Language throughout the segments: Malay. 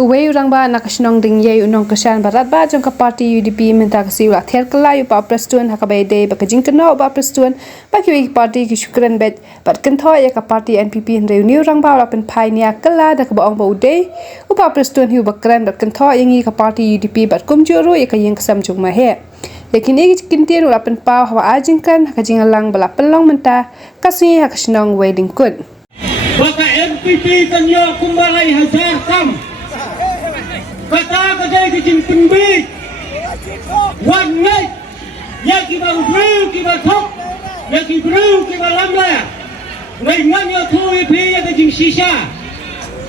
Uwe urang ba nakasnong ding ye unong kasan barat ba jong ka party UDP minta kasi ula ther kala yu pa prestuan hakabai de ba kajing kena ba prestuan ba ki party ki shukran bet bat kan tho ya ka party NPP hre ni urang ba pen phai nia kala da ka ba ong ba ude upa prestuan hu bakran bat kan tho yangi ka party UDP bat kum juru ya ka yeng kasam jong ma he lekin egi kintir ula pen pa hawa ajingkan kajing alang bala pelong menta kasi hakasnong wedding kun baka NPP tanyo kumbalay hazar kam kata kadai kejing penbit one night ya kiba ubrew kiba thok ya kibrew kiba lamla ngai ngan yo thu pi ya kejing shisha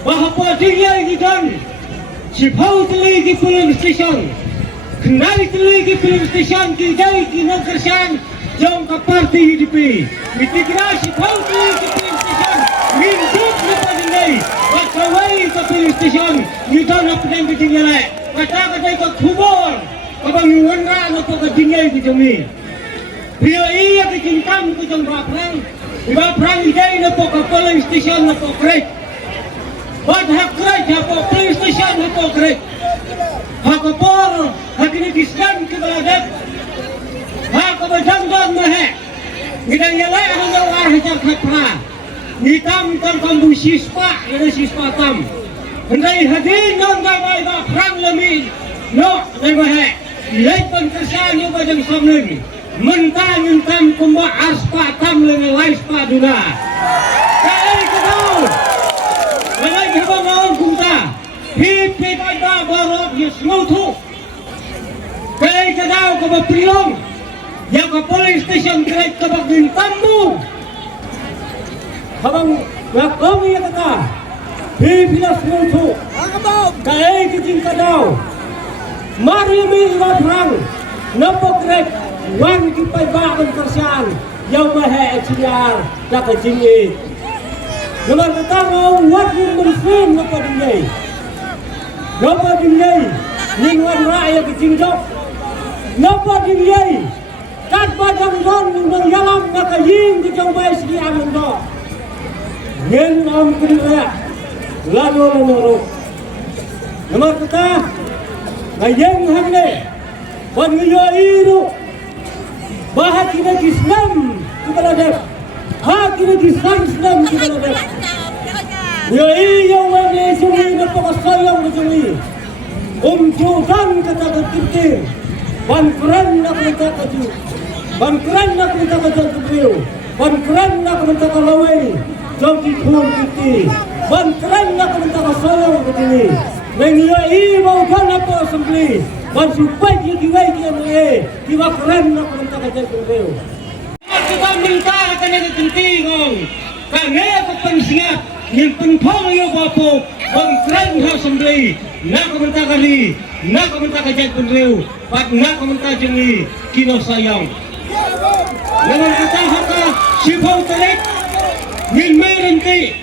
bahapo tingya gidan sipau teli ki police station kendari teli ki police station ki dai ki nongkersan jong ka parti UDP mitikra sipau teli ki police station minjuk lepas ini wakawai ke police station kita nak pedang kejing elek kata-kata ikut kubur abang yuwanra nak kejing elek kejing ni dia iya kejing kam kejing baprang idai nak ke police station nak krek buat hak krek hak police station nak krek hak kapor hak ini diskan ke beladak hak kebajang-jang mahek idai elek hanya wahajak hak perang hitam kan kambu sispa ada sispa tam hendai hadin non gawai ba perang lemi no dai bahe lei penkersan yo bajang samlen mentang tam kumba aspa tam lemi laispa duna kai kedau menai haba maun kumta hip hip ba barok ye smutu kai kedau ko ba prilong ya ka police station grade ka ba gintambu habang lakom ya kata pipilas mutu kai kejing kadau mari mi perang napokrek wan ki pai ba kersan yang maha ciar dak kejing e nomor pertama wat muslim napa dingai ning wan rakyat kejing dok napa dingai kat badang don nang yalam nak ying di jong bai sidi amun dok Yen om kena lalu nomor kita ngayeng hangne wan ngayo iru bahak kita Islam kita ada hak kita Islam kita ada yo iyo wale sumi na pakasayang sumi judan kata kiti wan keren nak kita kaju wan keren nak kita kaju wan keren nak kita kalawai jom dipun kita bantran nak minta sayang begini mengiai mau kan apa assembly ban supaya dia kiwai dia mengiai kiwa keren nak minta kajian beliau kita minta akan ada pentingong karena apa pensingat yang penting yo bapo bantran assembly nak minta kali nak minta kajian beliau pat nak minta jengi kino sayang dengan kita haka sifau telik min merenti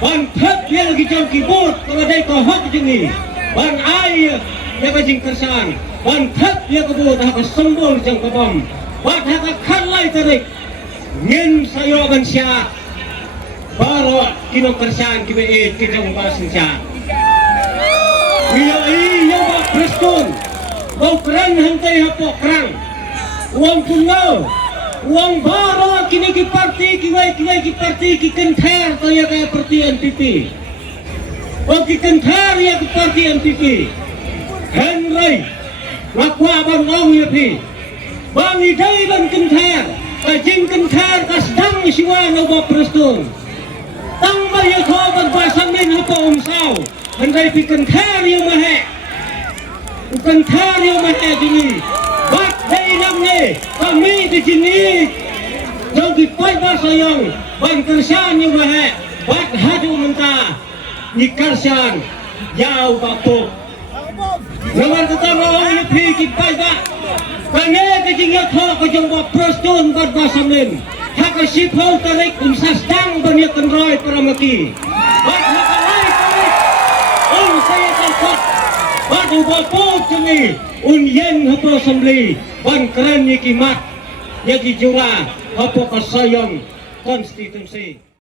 ban thak dia lagi jam keyboard kalau dai ko hak jengi ban ai ya kajing kersan ban thak dia kebut hak sembol jang kabam bat hak khalai tarik ngin sayo ban sia baro kino kersan kibe kijang basin sia iya ba prestun mau keren hantai hapo kerang uang punau uang baru kini ki parti kiwai ki parti ki kenther kaya parti NPP oh ki kenther ya ki parti NPP Henry lakwa bang ong ya pi bang idai bang kenther kajing kenther kasdang siwa no ba prestun tang ba ya ko bang basang din apa umsaw Henry pi kenther ya mahe kenther ya mahe dini bat dai namne kami di sini jauh di pai sayang ban kersan yang mahe bat hadu menta ni kersan jauh bapo nomor pertama orang pergi pai ba kane kejing ya tho ko jong ba prestun bat basamlen hak sipau tarik sastang banyak kenroi paramati bat hakalai tarik saya takut bat bapo kami yen hapo assembly ban keren ni kimat ya ki jura hapo kasayang konstitusi